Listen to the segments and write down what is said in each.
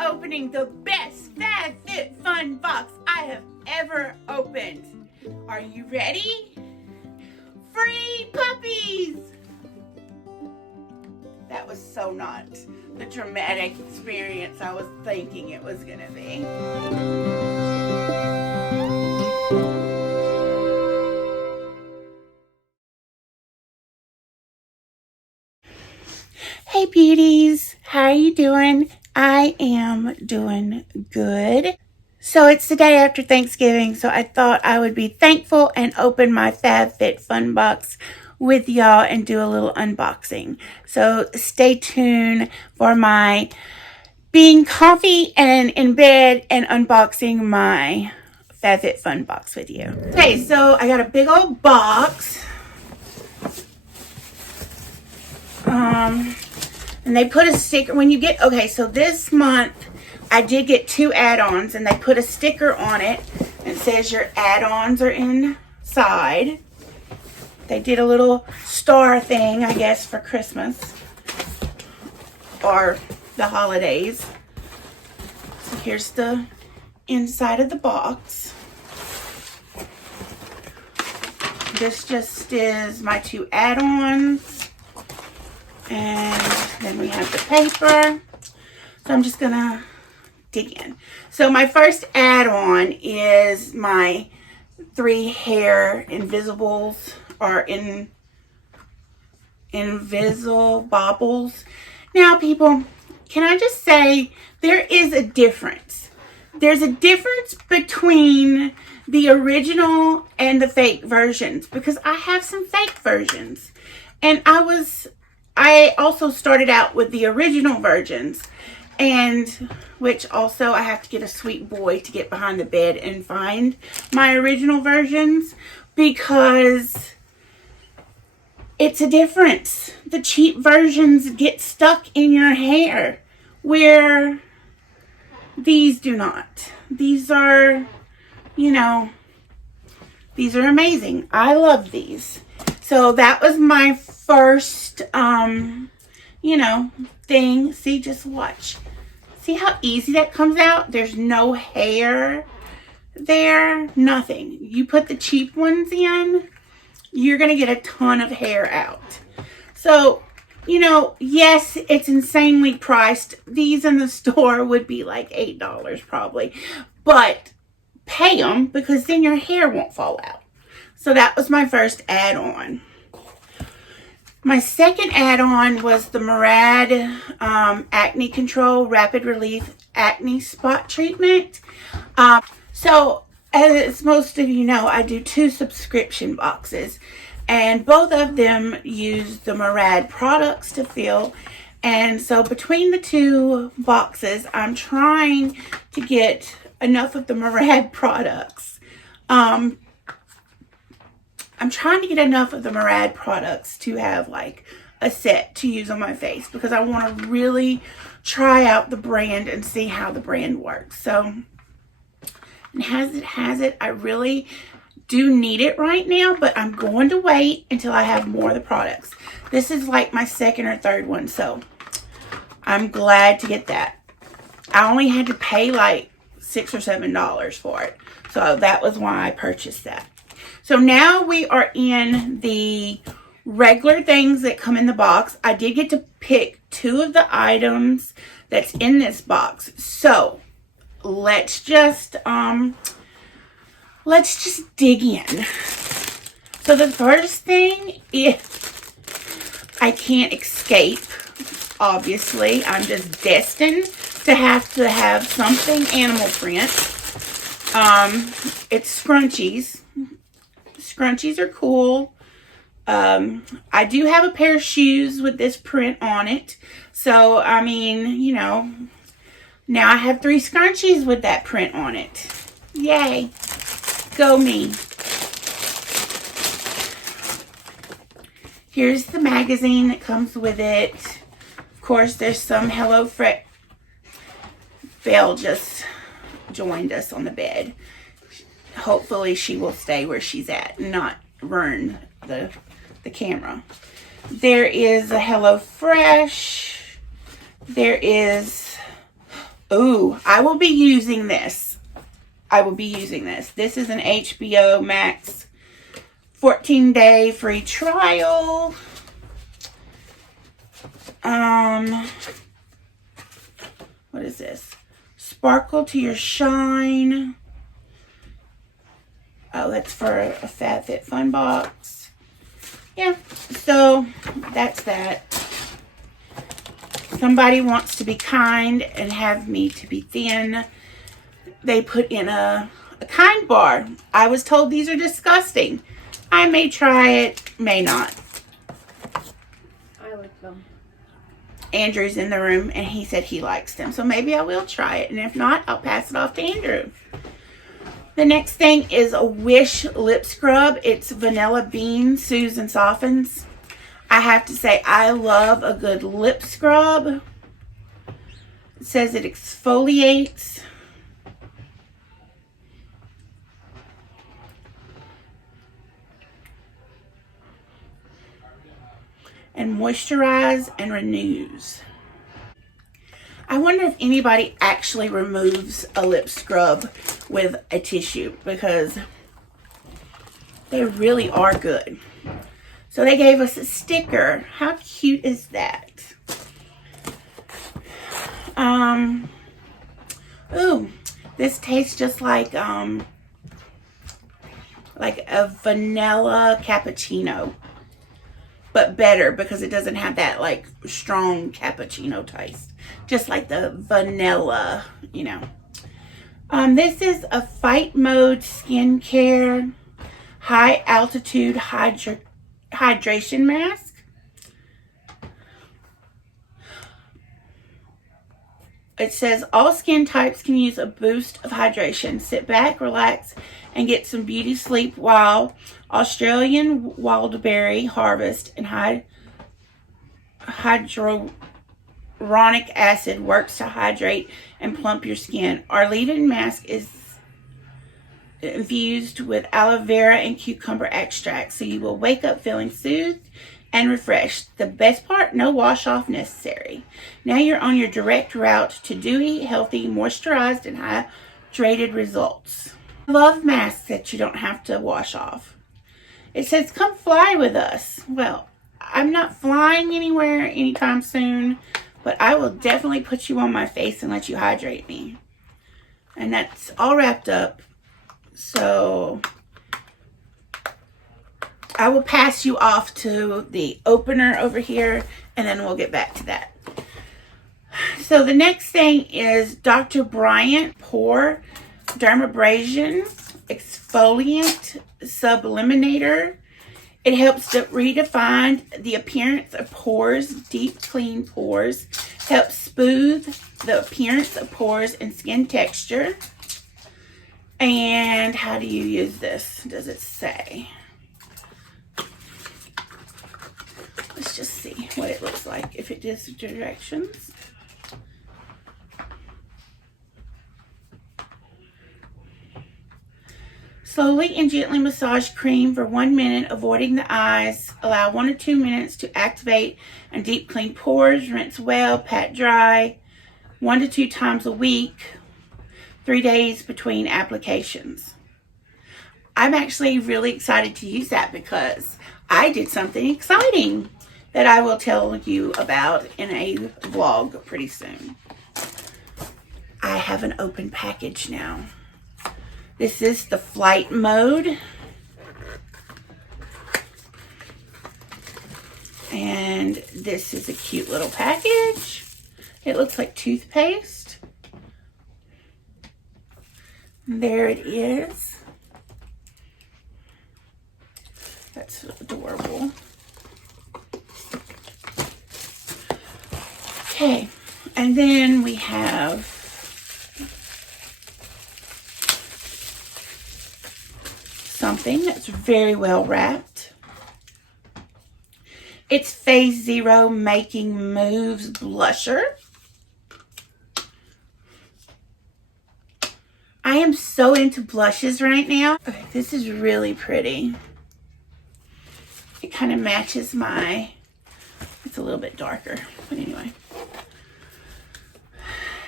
opening the best FabFitFun box I have ever opened. Are you ready? Free puppies! That was so not the dramatic experience I was thinking it was gonna be. Hey beauties, how are you doing? I am doing good. So it's the day after Thanksgiving, so I thought I would be thankful and open my FabFitFun box with y'all and do a little unboxing. So stay tuned for my being comfy and in bed and unboxing my FabFitFun box with you. Okay, so I got a big old box. And they put a sticker when you get, okay, so this month I did get 2 add-ons and they put a sticker on it and it says your add-ons are inside. They did a little star thing, I guess, for Christmas or the holidays. So here's the inside of the box. This just is my 2 add-ons. And then we have the paper. So I'm just gonna dig in. So my first add-on is my 3 hair invisibles or invisible bobbles. Now people, can I just say there is a difference. There's a difference between the original and the fake versions because I have some fake versions. And I also started out with the original versions, and which also I have to get a sweet boy to get behind the bed and find my original versions because it's a difference. The cheap versions get stuck in your hair where these do not. These are, you know, these are amazing. I love these. So that was my first, you know, thing. See, just watch. See how easy that comes out? There's no hair there, nothing. You put the cheap ones in, you're going to get a ton of hair out. So, you know, yes, it's insanely priced. These in the store would be like $8 probably, but pay them because then your hair won't fall out. So that was my first add-on. My second add-on was the Murad Acne Control Rapid Relief Acne Spot Treatment. So as most of you know, I do 2 subscription boxes. And both of them use the Murad products to fill. And so between the 2 boxes, I'm trying to get enough of the Murad products. I'm trying to get enough of the Murad products to have like a set to use on my face because I want to really try out the brand and see how the brand works. So, and has it. I really do need it right now, but I'm going to wait until I have more of the products. This is like my second or third one, so I'm glad to get that. I only had to pay like $6 or $7 for it, so that was why I purchased that. So now we are in the regular things that come in the box. I did get to pick 2 of the items that's in this box. So let's just dig in. So the first thing is I can't escape. Obviously, I'm just destined to have something animal print. It's scrunchies. Scrunchies are cool. I do have a pair of shoes with this print on it. So, I mean, you know, now I have 3 scrunchies with that print on it. Yay. Go me. Here's the magazine that comes with it. Of course, there's some Hello Fresh. Belle just joined us on the bed. Hopefully she will stay where she's at and not ruin the camera. There is a Hello Fresh. There is Ooh, I will be using this. I will be using this. This is an HBO Max 14-day free trial. What is this? Sparkle to your shine. Oh, that's for a FabFitFun box. Yeah, so that's that. Somebody wants to be kind and have me to be thin. They put in a kind bar. I was told these are disgusting. I may try it, may not. I like them. Andrew's in the room and he said he likes them. So maybe I will try it. And if not, I'll pass it off to Andrew. The next thing is a Wish lip scrub. It's Vanilla Bean Soothes and Softens. I have to say, I love a good lip scrub. It says it exfoliates. And moisturize and renews. I wonder if anybody actually removes a lip scrub with a tissue, because they really are good. So they gave us a sticker. How cute is that? Ooh, this tastes just like a vanilla cappuccino, but better because it doesn't have that like strong cappuccino taste. Just like the vanilla, you know. This is a Fight Mode Skincare High Altitude Hydration Mask. It says all skin types can use a boost of hydration. Sit back, relax, and get some beauty sleep while Australian wildberry harvest and hyaluronic acid works to hydrate and plump your skin. Our leave-in mask is infused with aloe vera and cucumber extract, so you will wake up feeling soothed and refreshed. The best part, no wash off necessary. Now you're on your direct route to dewy, healthy, moisturized, and hydrated results. I love masks that you don't have to wash off. It says, come fly with us. Well, I'm not flying anywhere anytime soon, but I will definitely put you on my face and let you hydrate me. And that's all wrapped up. So I will pass you off to the opener over here, and then we'll get back to that. So the next thing is Dr. Bryant Pore Dermabrasion Exfoliant Subliminator. It helps to redefine the appearance of pores, deep clean pores, helps smooth the appearance of pores and skin texture. And how do you use this? Does it say? Let's just see what it looks like if it gives directions. Slowly and gently massage cream for 1 minute, avoiding the eyes. Allow 1 to 2 minutes to activate and deep clean pores. Rinse well, pat dry 1 to 2 times a week, 3 days between applications. I'm actually really excited to use that because I did something exciting that I will tell you about in a vlog pretty soon. I have an open package now. This is the flight mode. And this is a cute little package. It looks like toothpaste. There it is. That's adorable. Okay, and then we have something that's very well wrapped. It's Phase Zero Making Moves Blusher. I am so into blushes right now. Okay, this is really pretty. It kind of matches my, it's a little bit darker, but anyway.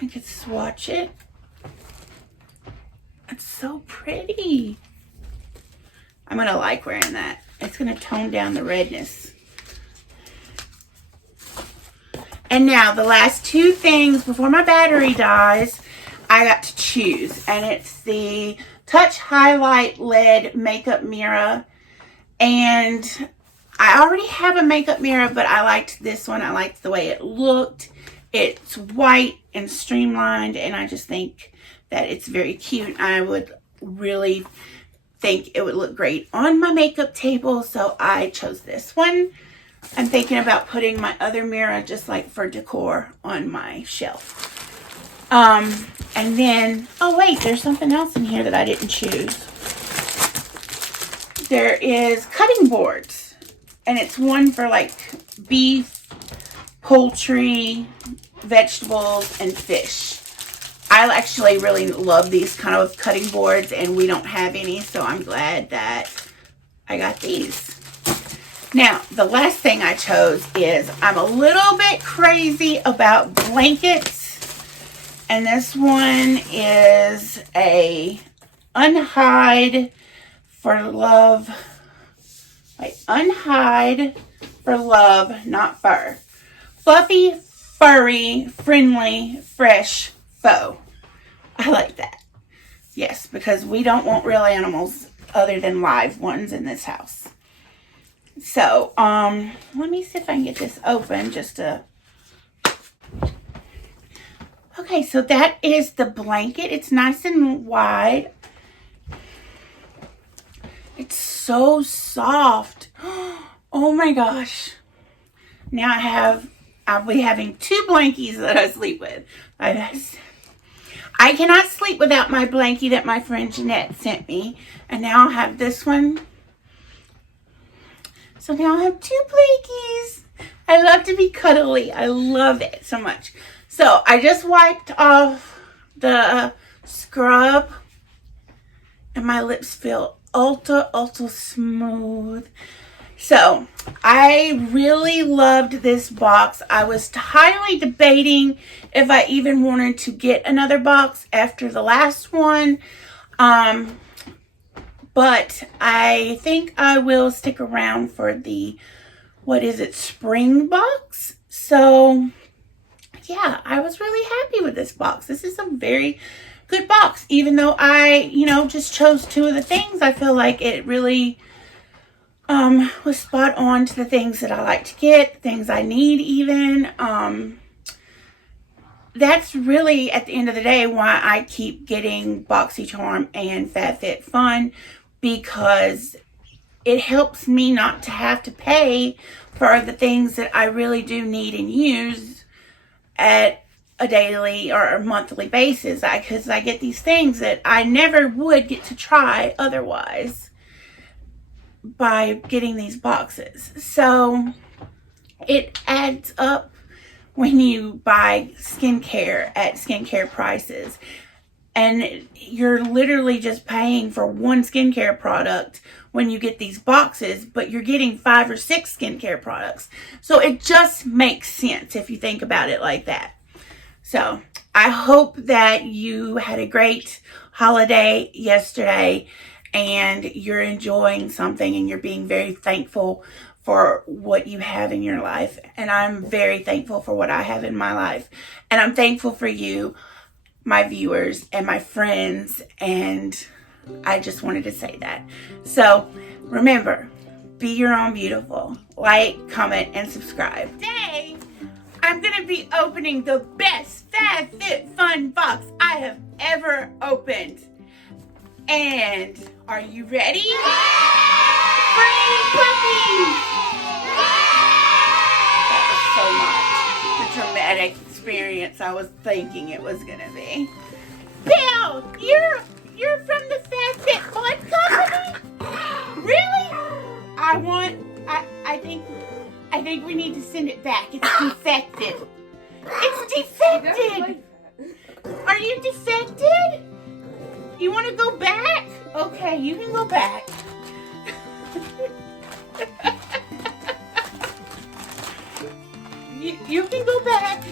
You can swatch it. It's so pretty. I'm going to like wearing that. It's going to tone down the redness. And now the last two things before my battery dies, I got to choose. And it's the Touch Highlight LED Makeup Mirror. And I already have a makeup mirror, but I liked this one. I liked the way it looked. It's white and streamlined, and I just think that it's very cute. I would really think it would look great on my makeup table, so I chose this one. I'm thinking about putting my other mirror just like for decor on my shelf. And then, oh wait, there's something else in here that I didn't choose. There is cutting boards, and it's one for like beef, poultry, vegetables, and fish. I actually really love these kind of cutting boards, and we don't have any, so I'm glad that I got these. Now, the last thing I chose is I'm a little bit crazy about blankets, and this one is a Unhide for Love. Wait, Unhide for Love, not fur. Fluffy, furry, friendly, fresh faux. I like that. Yes, because we don't want real animals other than live ones in this house. So, let me see if I can get this open just to... Okay, so that is the blanket. It's nice and wide. It's so soft. Oh my gosh. Now I'll be having two blankies that I sleep with. I cannot sleep without my blankie that my friend Jeanette sent me. And now I'll have this one. So now I have two blankies. I love to be cuddly. I love it so much. So I just wiped off the scrub. And my lips feel ultra smooth. So I really loved this box. I was highly debating if I even wanted to get another box after the last one. But I think I will stick around for the, spring box. So yeah, I was really happy with this box. This is a very good box. Even though I, just chose two of the things, I feel like it really was spot on to the things that I like to get, things I need even. That's really, at the end of the day, why I keep getting BoxyCharm and FabFitFun, because it helps me not to have to pay for the things that I really do need and use at a daily or a monthly basis, because I get these things that I never would get to try otherwise by getting these boxes. So it adds up when you buy skincare at skincare prices, and you're literally just paying for one skincare product when you get these boxes, but you're getting 5 or 6 skincare products. So it just makes sense if you think about it like that. So I hope that you had a great holiday yesterday and you're enjoying something and you're being very thankful for what you have in your life. And I'm very thankful for what I have in my life. And I'm thankful for you, my viewers, and my friends. And I just wanted to say that. So remember, be your own beautiful. Like, comment, and subscribe. Today, I'm going to be opening the best FabFitFun box I have ever opened. And are you ready? Free puppies! That was so much the dramatic experience I was thinking it was going to be. Bill, you're from the FabFitFun company? Really? I think we need to send it back. It's defected. It's defected. Are you defected? You want to go back? Okay, you can go back. You can go back.